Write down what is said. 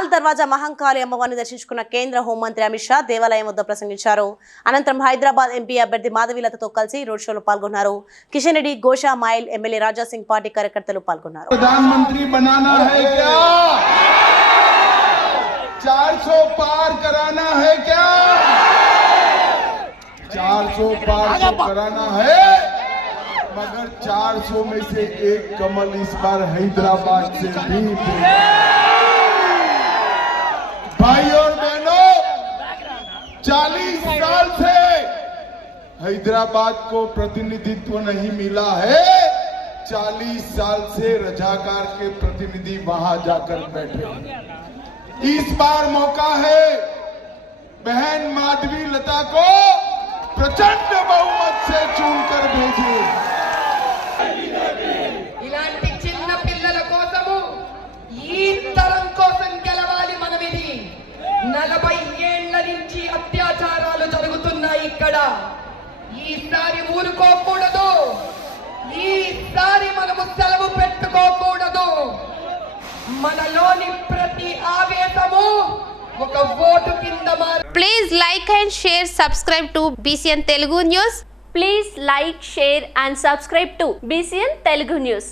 లాల్ దర్వాజా మహంకాళి అమ్మవారిని దర్శించుకున్న కేంద్ర హోంమంత్రి అమిత్ షా దేవాలయం వద్ద ప్రసంగించారు. అనంతరం హైదరాబాద్ ఎంపీ అభ్యర్థి మాధవీలతతో కలిసి రోడ్ షోలో పాల్గొన్నారు. కిషన్ రెడ్డి, గోషా మాయిల్, ఎమ్మెల్యే రాజా సింగ్ పార్టీ కార్యకర్తలు పాల్గొన్నారు. प्रधानमंत्री बनाना है क्या? 400 पार कराना है क्या? 400 पार तो कराना है, मगर 400 में से एक कमल इस बार हैदराबाद से भी भाई और बहनों, 40 साल से हैदराबाद को प्रतिनिधित्व नहीं मिला है. 40 साल से रजाकार के प्रतिनिधि वहां जाकर बैठे. इस बार मौका है बहन माधवी लता को प्रचंड बहुमत से चुनकर भेजे. ఇలాంటి చిన్న పిల్లల కోసము ఈ తరం కోసం గెలవాలి మనమిది. 40 ఏళ్ల నుంచి అత్యాచారాలు జరుగుతున్నాయి ఇక్కడ. ఈసారి ఊరుకోకూడదు. ఈసారి మనము సెలవు పెట్టుకోకూడదు. మనలోని ప్రతి ఆవేశము ఒక ఓటు కింద మారి. Please like and share, subscribe to BCN Telugu News. Please like, share and subscribe to BCN Telugu News.